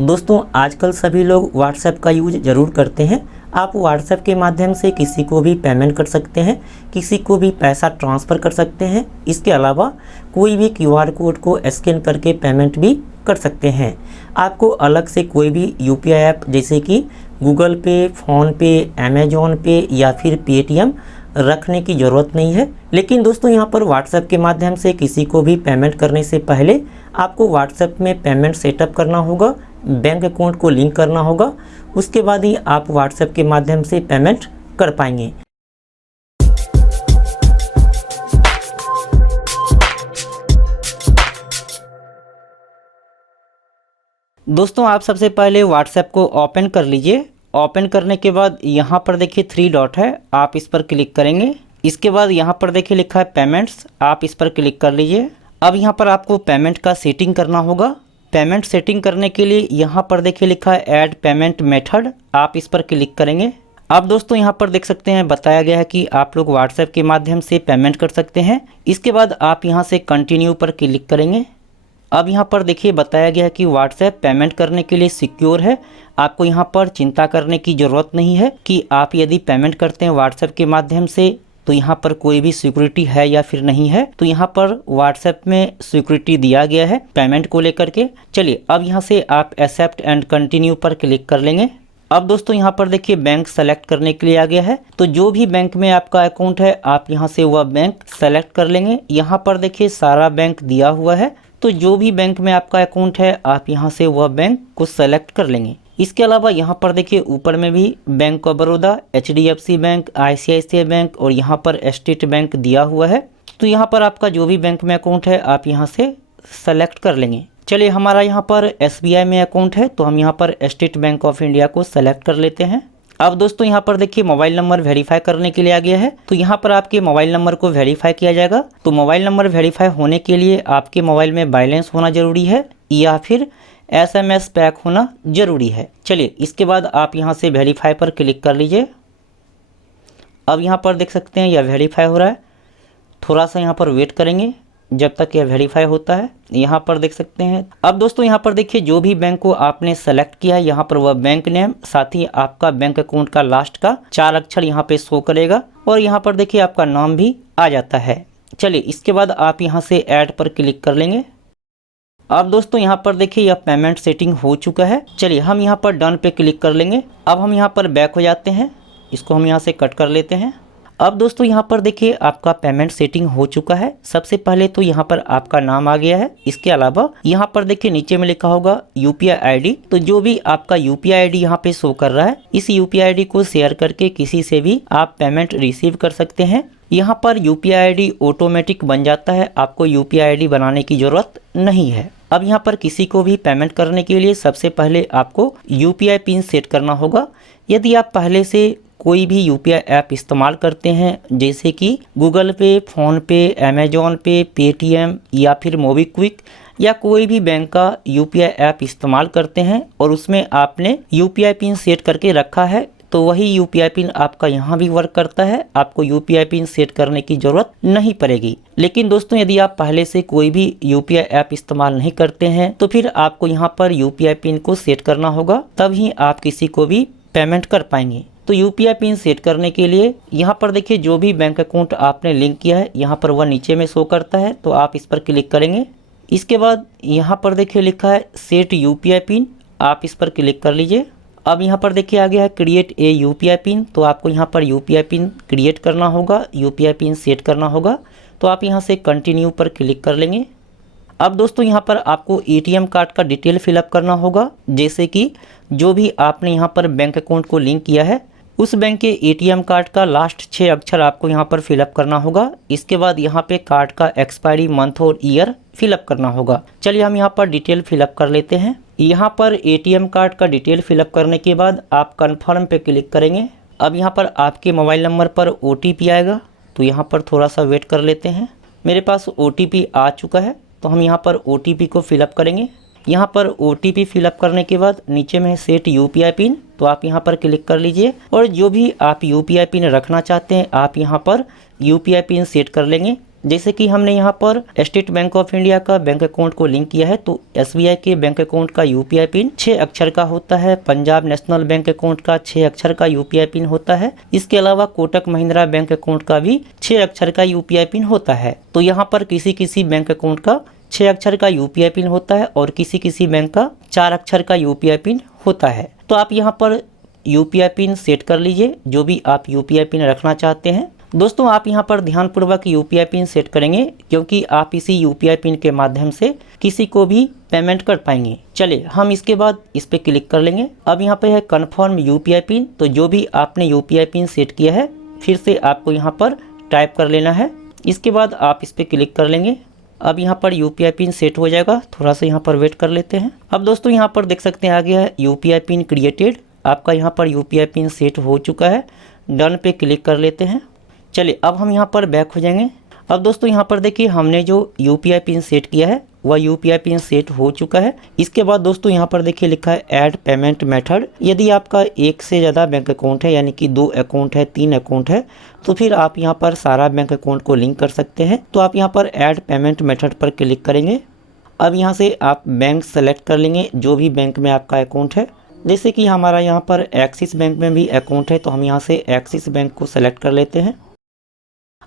दोस्तों आजकल सभी लोग व्हाट्सएप का यूज ज़रूर करते हैं। आप व्हाट्सएप के माध्यम से किसी को भी पेमेंट कर सकते हैं, किसी को भी पैसा ट्रांसफ़र कर सकते हैं। इसके अलावा कोई भी क्यूआर कोड को स्कैन करके पेमेंट भी कर सकते हैं। आपको अलग से कोई भी यूपीआई ऐप जैसे कि गूगल पे, फ़ोनपे, अमेजॉन पे या फिर पेटीएम रखने की ज़रूरत नहीं है। लेकिन दोस्तों यहाँ पर व्हाट्सएप के माध्यम से किसी को भी पेमेंट करने से पहले आपको व्हाट्सएप में पेमेंट सेटअप करना होगा, बैंक अकाउंट को लिंक करना होगा। उसके बाद ही आप व्हाट्सएप के माध्यम से पेमेंट कर पाएंगे। दोस्तों आप सबसे पहले व्हाट्सएप को ओपन कर लीजिए। ओपन करने के बाद यहाँ पर देखिए 3 डॉट है, आप इस पर क्लिक करेंगे। इसके बाद यहाँ पर देखिए लिखा है पेमेंट्स, आप इस पर क्लिक कर लीजिए। अब यहाँ पर आपको पेमेंट का सेटिंग करना होगा। पेमेंट सेटिंग करने के लिए यहाँ पर देखिए लिखा है ऐड पेमेंट मेथड, आप इस पर क्लिक करेंगे। अब दोस्तों यहाँ पर देख सकते हैं बताया गया है कि आप लोग व्हाट्सएप के माध्यम से पेमेंट कर सकते हैं। इसके बाद आप यहाँ से कंटिन्यू पर क्लिक करेंगे। अब यहाँ पर देखिए बताया गया है कि व्हाट्सएप पेमेंट करने के लिए सिक्योर है। आपको यहाँ पर चिंता करने की ज़रूरत नहीं है कि आप यदि पेमेंट करते हैं व्हाट्सएप के माध्यम से तो यहाँ पर कोई भी सिक्योरिटी है या फिर नहीं है। तो यहाँ पर व्हाट्सएप में सिक्योरिटी दिया गया है पेमेंट को लेकर के। चलिए अब यहाँ से आप एक्सेप्ट एंड कंटिन्यू पर क्लिक कर लेंगे। अब दोस्तों यहाँ पर देखिए बैंक सेलेक्ट करने के लिए आ गया है। तो जो भी बैंक में आपका अकाउंट है आप यहाँ से वह बैंक सेलेक्ट कर लेंगे। यहाँ पर देखिए सारा बैंक दिया हुआ है, तो जो भी बैंक में आपका अकाउंट है आप यहाँ से वह बैंक को सेलेक्ट कर लेंगे। इसके अलावा यहाँ पर देखिए ऊपर में भी bank of Baroda, HDFC bank, ICICI bank और यहाँ पर स्टेट बैंक दिया हुआ है। तो यहाँ पर आपका जो भी बैंक में अकाउंट है आप यहाँ से सेलेक्ट कर लेंगे। चलिए हमारा यहाँ पर एसबीआई में अकाउंट है तो हम यहाँ पर स्टेट बैंक ऑफ इंडिया को सेलेक्ट कर लेते हैं। अब दोस्तों यहाँ पर देखिए मोबाइल नंबर वेरीफाई करने के लिए आ गया है। तो यहाँ पर आपके मोबाइल नंबर को वेरीफाई किया जाएगा। तो मोबाइल नंबर वेरीफाई होने के लिए आपके मोबाइल में बैलेंस होना जरूरी है या फिर एसएमएस पैक होना जरूरी है। चलिए इसके बाद आप यहाँ से वेरीफाई पर क्लिक कर लीजिए। अब यहाँ पर देख सकते हैं यह वेरीफाई हो रहा है। थोड़ा सा यहाँ पर वेट करेंगे जब तक यह वेरीफाई होता है। यहाँ पर देख सकते हैं। अब दोस्तों यहाँ पर देखिए जो भी बैंक को आपने सेलेक्ट किया है यहाँ पर वह बैंक नेम, साथ ही आपका बैंक अकाउंट का लास्ट का 4 अक्षर यहाँ पे शो करेगा और यहाँ पर देखिए आपका नाम भी आ जाता है। चलिए इसके बाद आप यहाँ से ऐड पर क्लिक कर लेंगे। अब दोस्तों यहाँ पर देखिए यह पेमेंट सेटिंग हो चुका है। चलिए हम यहाँ पर डन पे क्लिक कर लेंगे। अब हम यहाँ पर बैक हो जाते हैं, इसको हम यहाँ से कट कर लेते हैं। अब दोस्तों यहाँ पर देखिए आपका पेमेंट सेटिंग हो चुका है। सबसे पहले तो यहाँ पर आपका नाम आ गया है। इसके अलावा यहाँ पर देखिए नीचे में लिखा होगा यूपीआई आईडी। तो जो भी आपका यूपीआई आईडी यहाँ पे शो कर रहा है इस यूपीआई आईडी को शेयर करके किसी से भी आप पेमेंट रिसीव कर सकते हैं। यहाँ पर यूपीआई आईडी ऑटोमेटिक बन जाता है, आपको यूपीआई आईडी बनाने की जरूरत नहीं है। अब यहाँ पर किसी को भी पेमेंट करने के लिए सबसे पहले आपको यूपीआई पिन सेट करना होगा। यदि आप पहले से कोई भी यूपीआई ऐप इस्तेमाल करते हैं जैसे कि गूगल पे, फ़ोनपे, अमेजॉन पे, पेटीएम या फिर मोबीक्विक या कोई भी बैंक का यूपीआई ऐप इस्तेमाल करते हैं और उसमें आपने यूपीआई पिन सेट करके रखा है तो वही यूपीआई पिन आपका यहाँ भी वर्क करता है। आपको यूपीआई पिन सेट करने की ज़रूरत नहीं पड़ेगी। लेकिन दोस्तों यदि आप पहले से कोई भी यूपीआई ऐप इस्तेमाल नहीं करते हैं तो फिर आपको यहाँ पर यूपीआई पिन को सेट करना होगा, तभी आप किसी को भी पेमेंट कर पाएंगे। तो यूपीआई पिन सेट करने के लिए यहाँ पर देखिए जो भी बैंक अकाउंट आपने लिंक किया है यहाँ पर वह नीचे में शो करता है, तो आप इस पर क्लिक करेंगे। इसके बाद यहाँ पर देखिए लिखा है सेट यूपीआई पिन, आप इस पर क्लिक कर लीजिए। अब यहाँ पर देखिए आ गया है क्रिएट ए यूपीआई पिन। तो आपको यहाँ पर यूपीआई पिन क्रिएट करना होगा, यूपीआई पिन सेट करना होगा। तो आप यहाँ से कंटिन्यू पर क्लिक कर लेंगे। अब दोस्तों यहाँ पर आपको एटीएम कार्ड का डिटेल फिलअप करना होगा, जैसे कि जो भी आपने यहाँ पर बैंक अकाउंट को लिंक किया है उस बैंक के एटीएम कार्ड का लास्ट 6 अक्षर आपको यहाँ पर फिलअप करना होगा। इसके बाद यहाँ पे कार्ड का एक्सपायरी मंथ और ईयर फिलअप करना होगा। चलिए हम यहाँ पर डिटेल फिलअप कर लेते हैं। यहाँ पर एटीएम कार्ड का डिटेल फिलअप करने के बाद आप कन्फर्म पे क्लिक करेंगे। अब यहाँ पर आपके मोबाइल नंबर पर ओटीपी आएगा, तो यहाँ पर थोड़ा सा वेट कर लेते हैं। मेरे पास ओटीपी आ चुका है तो हम यहाँ पर ओटीपी को फिलअप करेंगे। यहाँ पर ओटीपी फिलअप करने के बाद नीचे में सेट यूपीआई पिन, तो आप यहाँ पर क्लिक कर लीजिए और जो भी आप यूपीआई पिन रखना चाहते हैं आप यहाँ पर यूपीआई पिन सेट कर लेंगे। जैसे कि हमने यहाँ पर स्टेट बैंक ऑफ इंडिया का बैंक अकाउंट को लिंक किया है तो SBI के बैंक अकाउंट का UPI पिन 6 अक्षर का होता है। पंजाब नेशनल बैंक अकाउंट का 6 अक्षर का UPI पिन होता है। इसके अलावा कोटक महिंद्रा बैंक अकाउंट का भी 6 अक्षर का UPI पिन होता है। तो यहाँ पर किसी किसी बैंक अकाउंट का 6 अक्षर का UPI पिन होता है और किसी किसी बैंक का 4 अक्षर का UPI पिन होता है। तो आप यहाँ पर UPI पिन सेट कर लीजिए, जो भी आप UPI पिन रखना चाहते हैं। दोस्तों आप यहाँ पर ध्यानपूर्वक UPI पिन सेट करेंगे, क्योंकि आप इसी UPI पिन के माध्यम से किसी को भी पेमेंट कर पाएंगे। चलिए हम इसके बाद इस पे क्लिक कर लेंगे। अब यहाँ पे है कन्फर्म UPI पिन। तो जो भी आपने UPI पिन सेट किया है फिर से आपको यहाँ पर टाइप कर लेना है। इसके बाद आप इस पे क्लिक कर लेंगे। अब यहाँ पर UPI पिन सेट हो जाएगा, थोड़ा सा यहाँ पर वेट कर लेते हैं। अब दोस्तों यहाँ पर देख सकते हैं आ गया है UPI पिन क्रिएटेड। आपका यहाँ पर UPI पिन सेट हो चुका है। डन पे क्लिक कर लेते हैं। चलिए अब हम यहाँ पर बैक हो जाएंगे। अब दोस्तों यहाँ पर देखिए हमने जो UPI पिन सेट किया है वह UPI पिन सेट हो चुका है। इसके बाद दोस्तों यहाँ पर देखिए लिखा है ऐड पेमेंट मेथड। यदि आपका एक से ज़्यादा बैंक अकाउंट है, यानी कि 2 अकाउंट है, 3 अकाउंट है, तो फिर आप यहाँ पर सारा बैंक अकाउंट को लिंक कर सकते हैं। तो आप यहाँ पर ऐड पेमेंट मेथड पर क्लिक करेंगे। अब यहाँ से आप बैंक सेलेक्ट कर लेंगे, जो भी बैंक में आपका अकाउंट है। जैसे कि हमारा यहाँ पर एक्सिस बैंक में भी अकाउंट है तो हम यहाँ से एक्सिस बैंक को सेलेक्ट कर लेते हैं।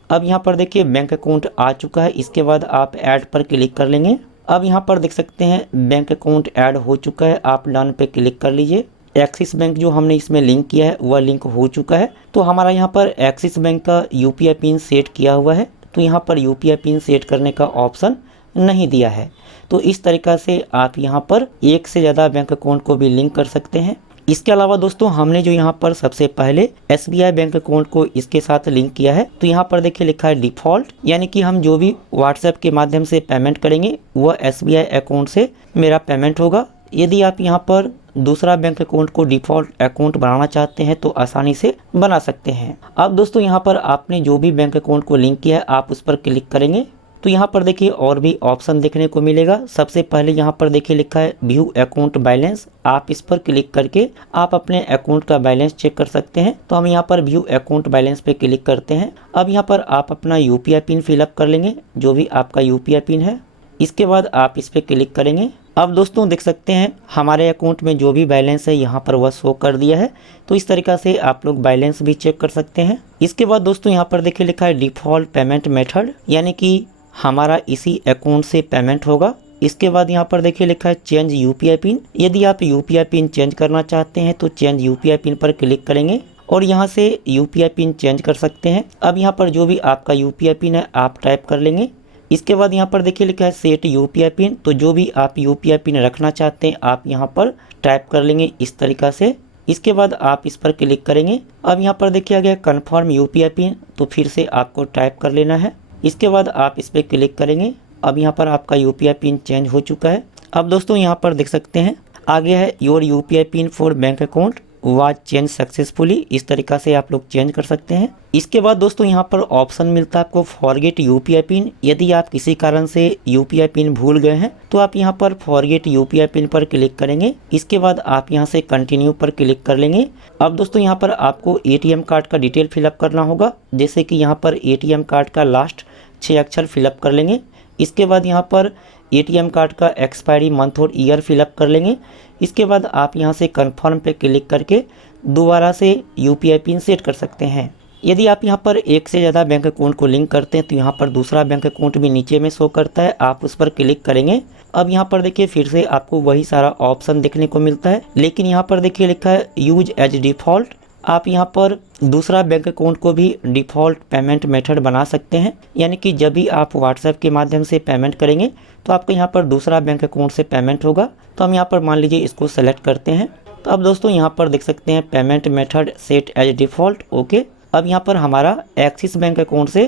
अब यहाँ पर देखिए बैंक अकाउंट आ चुका है। इसके बाद आप ऐड पर क्लिक कर लेंगे। अब यहाँ पर देख सकते हैं बैंक अकाउंट ऐड हो चुका है। आप डन पे क्लिक कर लीजिए। एक्सिस बैंक जो हमने इसमें लिंक किया है वह लिंक हो चुका है। तो हमारा यहाँ पर एक्सिस बैंक का UPI पिन सेट किया हुआ है, तो यहाँ पर UPI पिन सेट करने का ऑप्शन नहीं दिया है। तो इस तरीक़ा से आप यहाँ पर एक से ज़्यादा बैंक अकाउंट को भी लिंक कर सकते हैं। इसके अलावा दोस्तों हमने जो यहाँ पर सबसे पहले SBI बैंक अकाउंट को इसके साथ लिंक किया है, तो यहाँ पर देखिए लिखा है डिफ़ॉल्ट, यानी कि हम जो भी WhatsApp के माध्यम से पेमेंट करेंगे वह SBI अकाउंट से मेरा पेमेंट होगा। यदि आप यहाँ पर दूसरा बैंक अकाउंट को डिफ़ॉल्ट अकाउंट बनाना चाहते हैं तो आसानी से बना सकते हैं। अब दोस्तों यहाँ पर आपने जो भी बैंक अकाउंट को लिंक किया है आप उस पर क्लिक करेंगे तो यहाँ पर देखिए और भी ऑप्शन देखने को मिलेगा। सबसे पहले यहाँ पर देखिए लिखा है व्यू अकाउंट बैलेंस। आप इस पर क्लिक करके आप अपने अकाउंट का बैलेंस चेक कर सकते हैं। तो हम यहाँ पर व्यू अकाउंट बैलेंस पे क्लिक करते हैं। अब यहाँ पर आप अपना UPI पिन फिलअप कर लेंगे, जो भी आपका UPI पिन है। इसके बाद आप इस पर क्लिक करेंगे। अब दोस्तों देख सकते हैं हमारे अकाउंट में जो भी बैलेंस है यहाँ पर वह शो कर दिया है। तो इस तरीक़ा से आप लोग बैलेंस भी चेक कर सकते हैं। इसके बाद दोस्तों यहाँ पर देखिए लिखा है डिफ़ॉल्ट पेमेंट मेथड, यानी कि हमारा इसी अकाउंट से पेमेंट होगा। इसके बाद यहाँ पर देखिए लिखा है चेंज UPI पिन। यदि आप UPI पिन चेंज करना चाहते हैं तो चेंज UPI पिन पर क्लिक करेंगे और यहाँ से UPI पिन चेंज कर सकते हैं। अब यहाँ पर जो भी आपका UPI पिन है आप टाइप कर लेंगे। इसके बाद यहाँ पर देखिए लिखा है सेट UPI पिन। तो जो भी आप UPI पिन रखना चाहते हैं आप यहाँ पर टाइप कर लेंगे इस तरीक़ा से। इसके बाद आप इस पर क्लिक करेंगे। अब यहाँ पर देखिए आ गया कन्फर्म UPI पिन, तो फिर से आपको टाइप कर लेना है। इसके बाद आप इस पर क्लिक करेंगे। अब यहाँ पर आपका UPI पिन चेंज हो चुका है। अब दोस्तों यहाँ पर देख सकते हैं आगे है your UPI pin for bank account was change successfully. इस तरीक़ा से आप लोग चेंज कर सकते हैं। इसके बाद दोस्तों यहाँ पर ऑप्शन मिलता है आपको फॉरगेट UPI पिन। यदि आप किसी कारण से UPI पिन भूल गए हैं तो आप यहाँ पर फॉरगेट UPI पिन पर क्लिक करेंगे। इसके बाद आप यहाँ से कंटिन्यू पर क्लिक कर लेंगे। अब दोस्तों यहाँ पर आपको ATM कार्ड का डिटेल फिलअप करना होगा। जैसे कि यहाँ पर ATM कार्ड का लास्ट 6 अक्षर फिलअप कर लेंगे। इसके बाद यहाँ पर ATM कार्ड का एक्सपायरी मंथ और ईयर फिलअप कर लेंगे। इसके बाद आप यहाँ से कन्फर्म पे क्लिक करके दोबारा से UPI पिन सेट कर सकते हैं। यदि आप यहाँ पर एक से ज़्यादा बैंक अकाउंट को लिंक करते हैं तो यहाँ पर दूसरा बैंक अकाउंट भी नीचे में शो करता है, आप उस पर क्लिक करेंगे। अब यहाँ पर देखिए फिर से आपको वही सारा ऑप्शन देखने को मिलता है, लेकिन यहाँ पर देखिए लिखा है यूज एज डिफ़ॉल्ट। आप यहाँ पर दूसरा बैंक अकाउंट को भी डिफ़ॉल्ट पेमेंट मेथड बना सकते हैं, यानी कि जब भी आप WhatsApp के माध्यम से पेमेंट करेंगे तो आपका यहाँ पर दूसरा बैंक अकाउंट से पेमेंट होगा। तो हम यहाँ पर मान लीजिए इसको सेलेक्ट करते हैं। तो अब दोस्तों यहाँ पर देख सकते हैं payment method set as default, okay. अब यहाँ पर हमारा एक्सिस बैंक अकाउंट से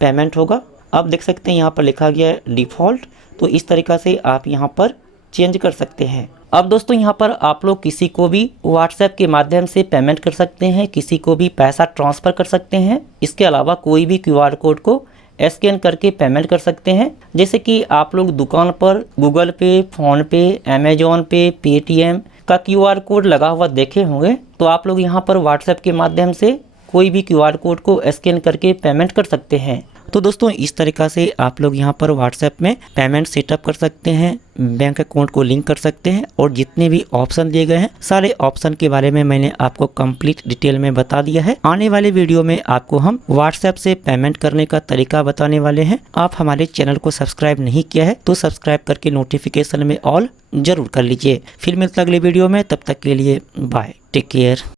पेमेंट होगा। अब देख सकते हैं यहाँ पर लिखा गया है डिफ़ॉल्ट। तो इस तरीक़ा से आप यहाँ पर चेंज कर सकते हैं। अब दोस्तों यहाँ पर आप लोग किसी को भी WhatsApp के माध्यम से पेमेंट कर सकते हैं, किसी को भी पैसा ट्रांसफ़र कर सकते हैं। इसके अलावा कोई भी QR कोड को स्कैन करके पेमेंट कर सकते हैं। जैसे कि आप लोग दुकान पर गूगल पे, फ़ोन पे, अमेजॉन पे, पेटीएम का QR कोड लगा हुआ देखे होंगे, तो आप लोग यहाँ पर WhatsApp के माध्यम से कोई भी QR कोड को स्कैन करके पेमेंट कर सकते हैं। तो दोस्तों इस तरीक़ा से आप लोग यहाँ पर व्हाट्सएप में पेमेंट सेटअप कर सकते हैं, बैंक अकाउंट को लिंक कर सकते हैं और जितने भी ऑप्शन दिए गए हैं सारे ऑप्शन के बारे में मैंने आपको कंप्लीट डिटेल में बता दिया है। आने वाले वीडियो में आपको हम व्हाट्सएप से पेमेंट करने का तरीका बताने वाले हैं। आप हमारे चैनल को सब्सक्राइब नहीं किया है तो सब्सक्राइब करके नोटिफिकेशन में ऑल जरूर कर लीजिए। फिर मिलते अगले वीडियो में, तब तक के लिए बाय, टेक केयर।